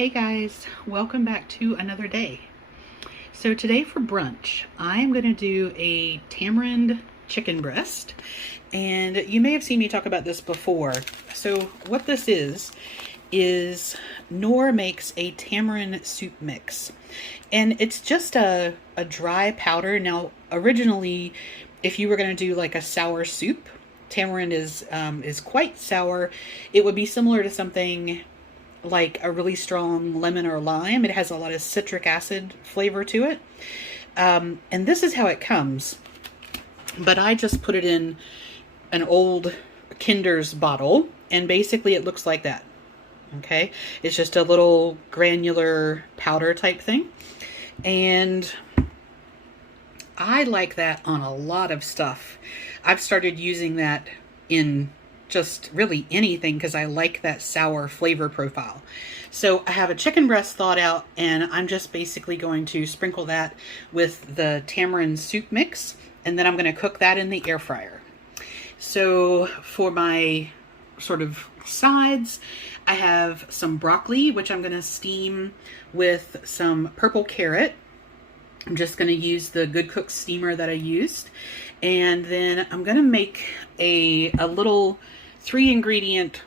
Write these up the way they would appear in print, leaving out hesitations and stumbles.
Hey guys, welcome back to another day. So today for brunch, I am going to do a tamarind chicken breast. And you may have seen me talk about this before. So what this is Nor makes a tamarind soup mix. And it's just a dry powder. Now, originally, if you were going to do like a sour soup, tamarind is quite sour. It would be similar to something like a really strong lemon or lime. It has a lot of citric acid flavor to it. And this is how it comes. But I just put it in an old Kinder's bottle, and basically it looks like that. Okay? It's just a little granular powder type thing. And I like that on a lot of stuff. I've started using that in just really anything because I like that sour flavor profile. So I have a chicken breast thawed out, and I'm just basically going to sprinkle that with the tamarind soup mix, and then I'm going to cook that in the air fryer. So for my sort of sides, I have some broccoli, which I'm going to steam with some purple carrot. I'm just going to use the Good Cook steamer that I used. And then I'm going to make a little 3-ingredient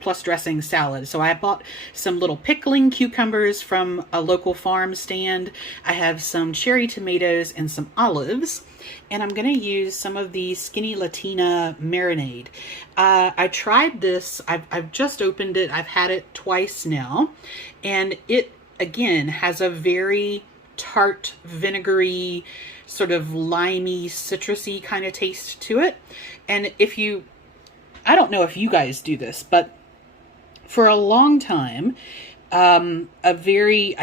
plus dressing salad. So I bought some little pickling cucumbers from a local farm stand. I have some cherry tomatoes and some olives. And I'm going to use some of the Skinny Latina marinade. I tried this. I've just opened it. I've had it twice now. And it, again, has a very tart, vinegary, sort of limey, citrusy kind of taste to it. And I don't know if you guys do this, but for a long time, I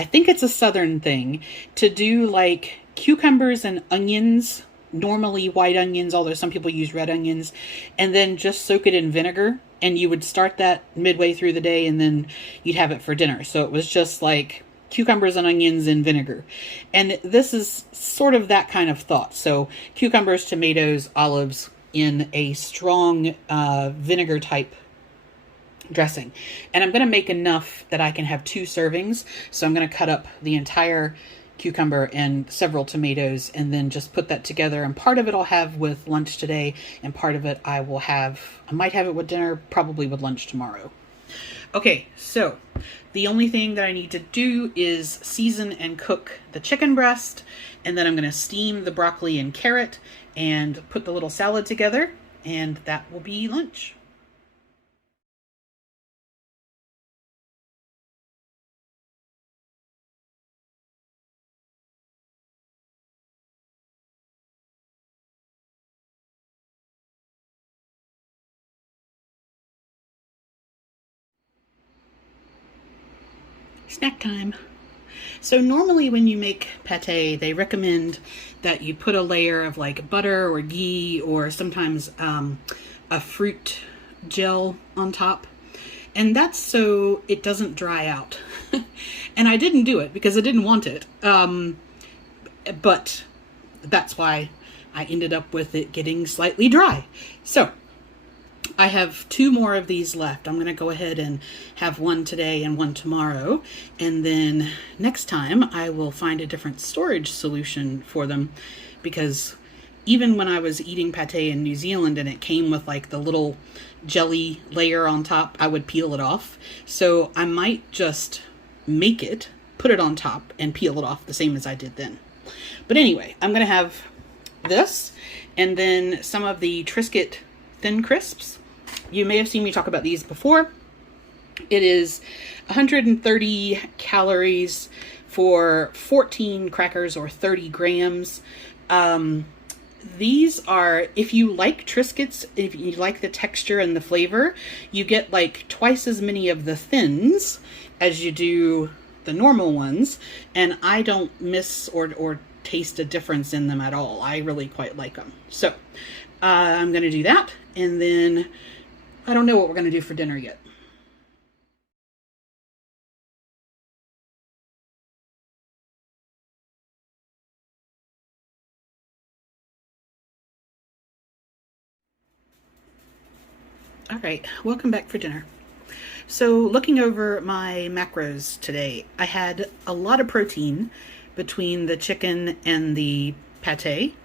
think it's a Southern thing to do like cucumbers and onions, normally white onions, although some people use red onions, and then just soak it in vinegar. And you would start that midway through the day, and then you'd have it for dinner. So it was just like cucumbers and onions in vinegar. And this is sort of that kind of thought. So cucumbers, tomatoes, olives in a strong vinegar type dressing. And I'm going to make enough that I can have 2 servings. So I'm going to cut up the entire cucumber and several tomatoes and then just put that together. And part of it I'll have with lunch today, and part of it I might have it with dinner, probably with lunch tomorrow. Okay, so the only thing that I need to do is season and cook the chicken breast, and then I'm going to steam the broccoli and carrot and put the little salad together, and that will be lunch. Snack time. So normally when you make pate, they recommend that you put a layer of like butter or ghee or sometimes a fruit gel on top. And that's so it doesn't dry out. And I didn't do it because I didn't want it. But that's why I ended up with it getting slightly dry. So I have 2 more of these left. I'm going to go ahead and have one today and one tomorrow. And then next time I will find a different storage solution for them, because even when I was eating pate in New Zealand and it came with like the little jelly layer on top, I would peel it off. So I might just make it, put it on top, and peel it off the same as I did then. But anyway, I'm going to have this and then some of the Triscuit thin crisps. You may have seen me talk about these before. It is 130 calories for 14 crackers or 30 grams. These are, if you like Triscuits, if you like the texture and the flavor, you get like twice as many of the thins as you do the normal ones. And I don't miss or taste a difference in them at all. I really quite like them. So I'm going to do that. And then I don't know what we're going to do for dinner yet. All right, welcome back for dinner. So looking over my macros today, I had a lot of protein between the chicken and the pate,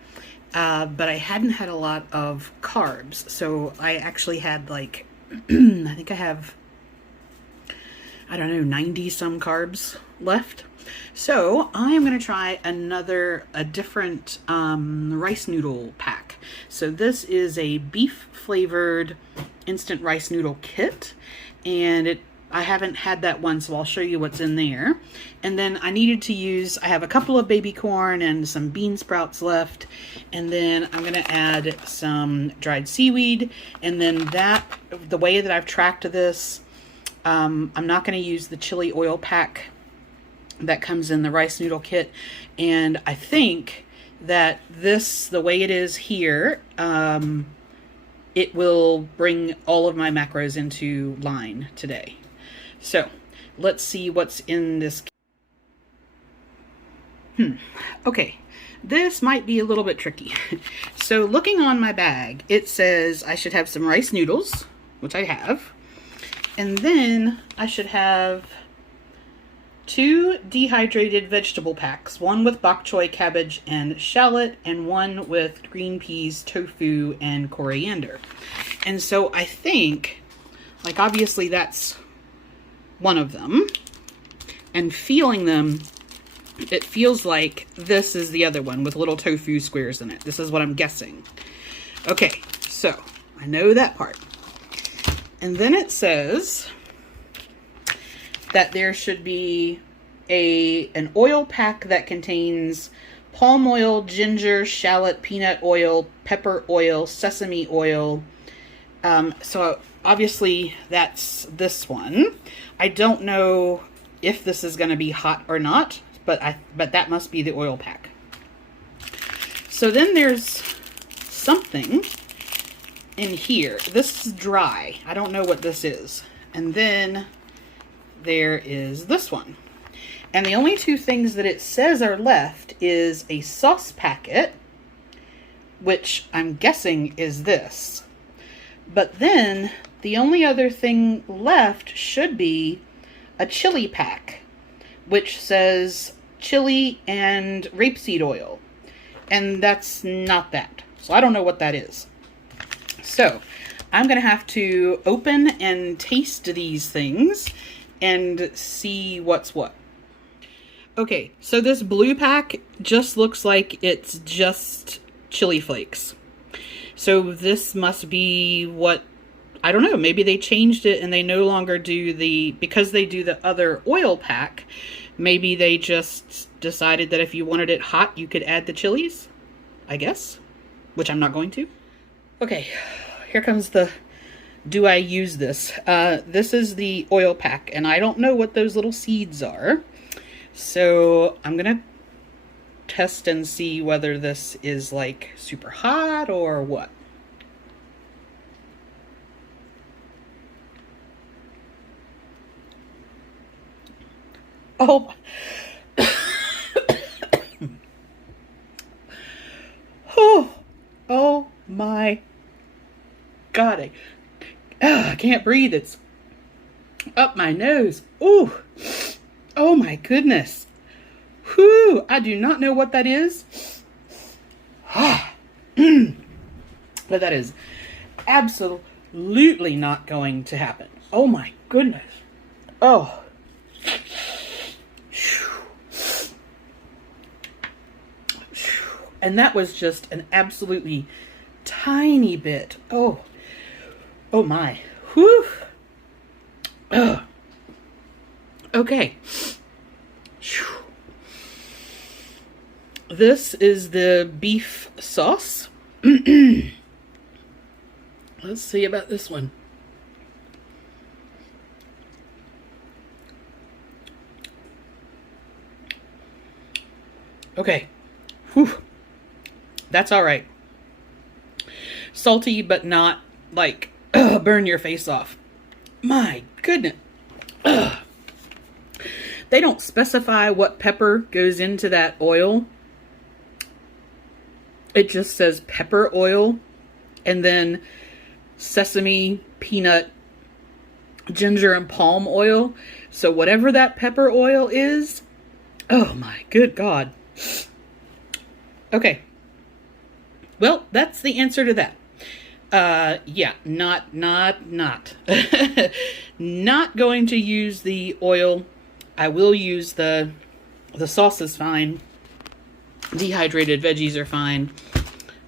but I hadn't had a lot of carbs. So I actually had like, I think I have, I don't know, 90 some carbs left. So I'm going to try a different rice noodle pack. So this is a beef flavored instant rice noodle kit, and I haven't had that one, so I'll show you what's in there. And then I needed to use, I have a couple of baby corn and some bean sprouts left, and then I'm going to add some dried seaweed. And then the way that I've tracked this, I'm not going to use the chili oil pack that comes in the rice noodle kit. And I think that the way it is here, it will bring all of my macros into line today. So let's see what's in this. Okay, this might be a little bit tricky. So looking on my bag, it says I should have some rice noodles, which I have. And then I should have 2 dehydrated vegetable packs, one with bok choy, cabbage, and shallot, and one with green peas, tofu, and coriander. And so I think, like, obviously that's one of them. And feeling them, it feels like this is the other one with little tofu squares in it. This is what I'm guessing. Okay, so I know that part. And then it says that there should be an oil pack that contains palm oil, ginger, shallot, peanut oil, pepper oil, sesame oil. So obviously that's this one. I don't know if this is going to be hot or not, but that must be the oil pack. So then there's something in here. This is dry. I don't know what this is. And then there is this one. And the only 2 things that it says are left is a sauce packet, which I'm guessing is this. But then the only other thing left should be a chili pack, which says chili and rapeseed oil. And that's not that. So I don't know what that is. So I'm going to have to open and taste these things and see what's what. Okay, so this blue pack just looks like it's just chili flakes. So this must be what, I don't know, maybe they changed it and they no longer do because they do the other oil pack, maybe they just decided that if you wanted it hot, you could add the chilies, I guess, which I'm not going to. Okay, here comes do I use this? This is the oil pack, and I don't know what those little seeds are. So I'm going to test and see whether this is like super hot or what. Oh, oh my God. I can't breathe. It's up my nose. Ooh. Oh my goodness. Whew. I do not know what that is. But that is absolutely not going to happen. Oh my goodness. Oh. And that was just an absolutely tiny bit. Oh. Oh my. Whew. Ugh. Okay. This is the beef sauce. Let's see about this one. Okay. Whew. That's all right. Salty, but not like burn your face off. My goodness. Ugh. They don't specify what pepper goes into that oil. It just says pepper oil and then sesame, peanut, ginger and palm oil. So whatever that pepper oil is, oh my good God. Okay. Well, that's the answer to that. Yeah, not not going to use the oil. I will use the sauce is fine. Dehydrated veggies are fine.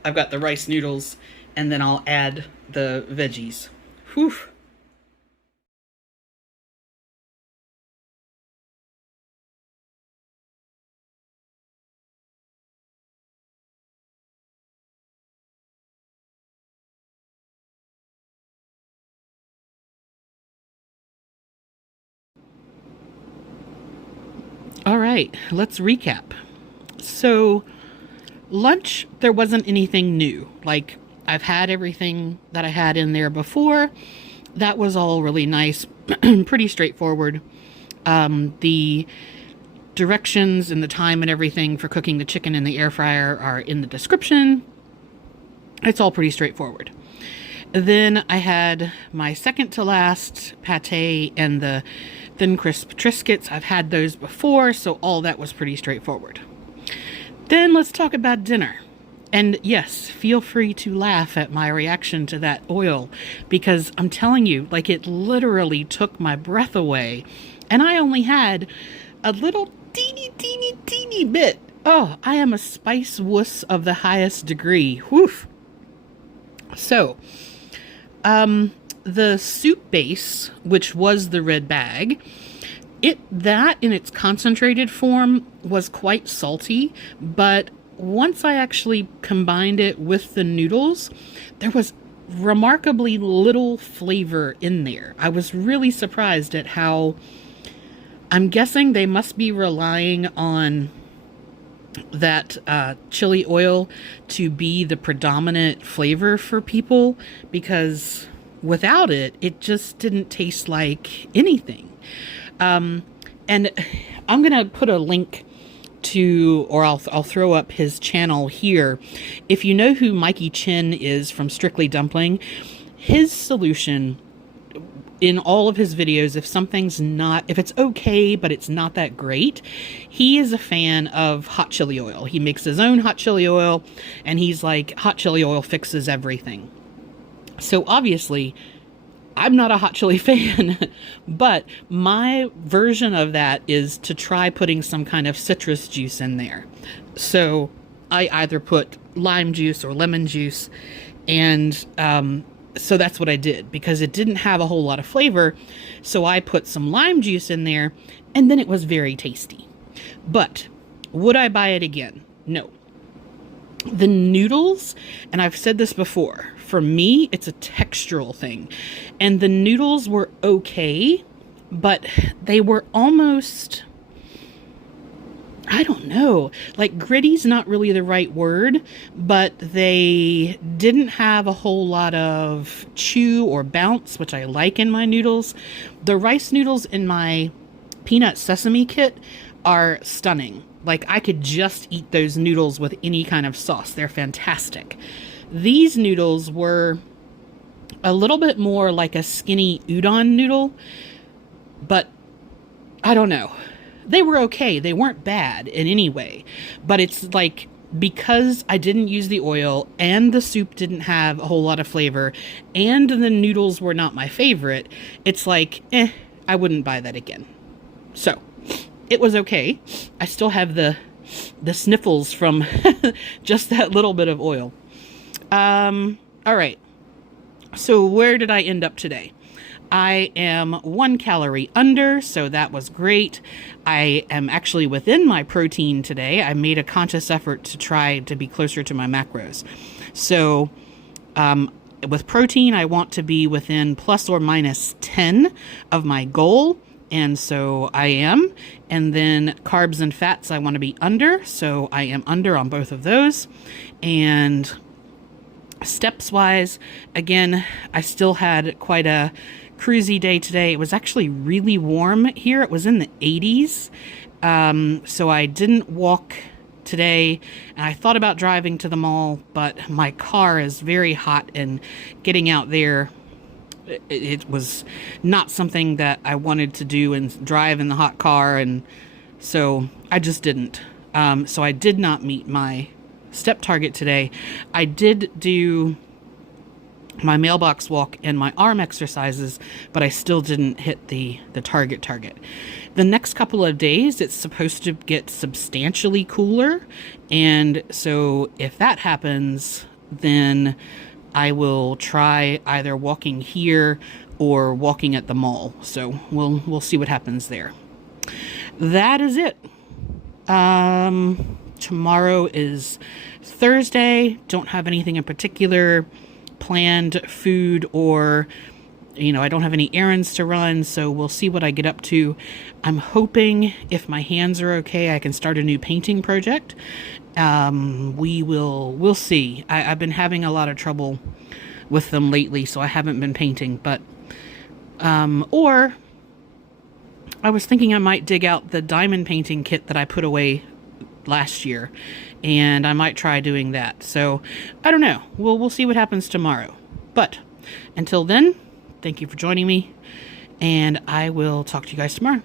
I've got the rice noodles, and then I'll add the veggies. Whew. All right, let's recap. So, lunch, there wasn't anything new. Like, I've had everything that I had in there before. That was all really nice, pretty straightforward. The directions and the time and everything for cooking the chicken in the air fryer are in the description. It's all pretty straightforward. Then I had my second to last pate and the thin crisp Triscuits. I've had those before, so all that was pretty straightforward. Then let's talk about dinner. And yes, feel free to laugh at my reaction to that oil, because I'm telling you, like, it literally took my breath away. And I only had a little teeny bit. Oh, I am a spice wuss of the highest degree. Woof. So, the soup base, which was the red bag, that in its concentrated form was quite salty, but once I actually combined it with the noodles, there was remarkably little flavor in there. I was really surprised at how, I'm guessing they must be relying on that chili oil to be the predominant flavor for people, because without it, it just didn't taste like anything. And I'm gonna put a link to, or I'll throw up his channel here. If you know who Mikey Chin is from Strictly Dumpling, his solution in all of his videos, if it's okay, but it's not that great, he is a fan of hot chili oil. He makes his own hot chili oil, and he's like, hot chili oil fixes everything. So obviously, I'm not a hot chili fan, but my version of that is to try putting some kind of citrus juice in there. So I either put lime juice or lemon juice, and so that's what I did, because it didn't have a whole lot of flavor. So I put some lime juice in there, and then it was very tasty. But would I buy it again? No. The noodles, and I've said this before, for me, it's a textural thing. And the noodles were okay, but they were almost, I don't know, like, gritty's not really the right word, but they didn't have a whole lot of chew or bounce, which I like in my noodles. The rice noodles in my peanut sesame kit are stunning. Like, I could just eat those noodles with any kind of sauce. They're fantastic. These noodles were a little bit more like a skinny udon noodle, but I don't know. They were okay. They weren't bad in any way, but it's like, because I didn't use the oil and the soup didn't have a whole lot of flavor and the noodles were not my favorite, it's like, I wouldn't buy that again. So it was okay. I still have the sniffles from just that little bit of oil. All right. So where did I end up today? I am 1 calorie under, so that was great. I am actually within my protein today. I made a conscious effort to try to be closer to my macros. So, with protein, I want to be within plus or minus 10 of my goal. And so I am. And then carbs and fats, I want to be under. So I am under on both of those. And steps wise, again, I still had quite a cruisy day today. It was actually really warm here. It was in the 80s. So I didn't walk today, and I thought about driving to the mall, but my car is very hot, and getting out there it was not something that I wanted to do and drive in the hot car, and so I just didn't. So I did not meet my step target today. I did do my mailbox walk and my arm exercises, but I still didn't hit the target. The next couple of days, it's supposed to get substantially cooler, and so if that happens, then I will try either walking here or walking at the mall. So we'll see what happens there. That is it. Tomorrow is Thursday. Don't have anything in particular planned, food, or I don't have any errands to run, so we'll see what I get up to. I'm hoping, if my hands are okay, I can start a new painting project. We'll see. I've been having a lot of trouble with them lately, so I haven't been painting, but or I was thinking I might dig out the diamond painting kit that I put away last year, and I might try doing that. So I don't know. We'll see what happens tomorrow. But until then, thank you for joining me, and I will talk to you guys tomorrow.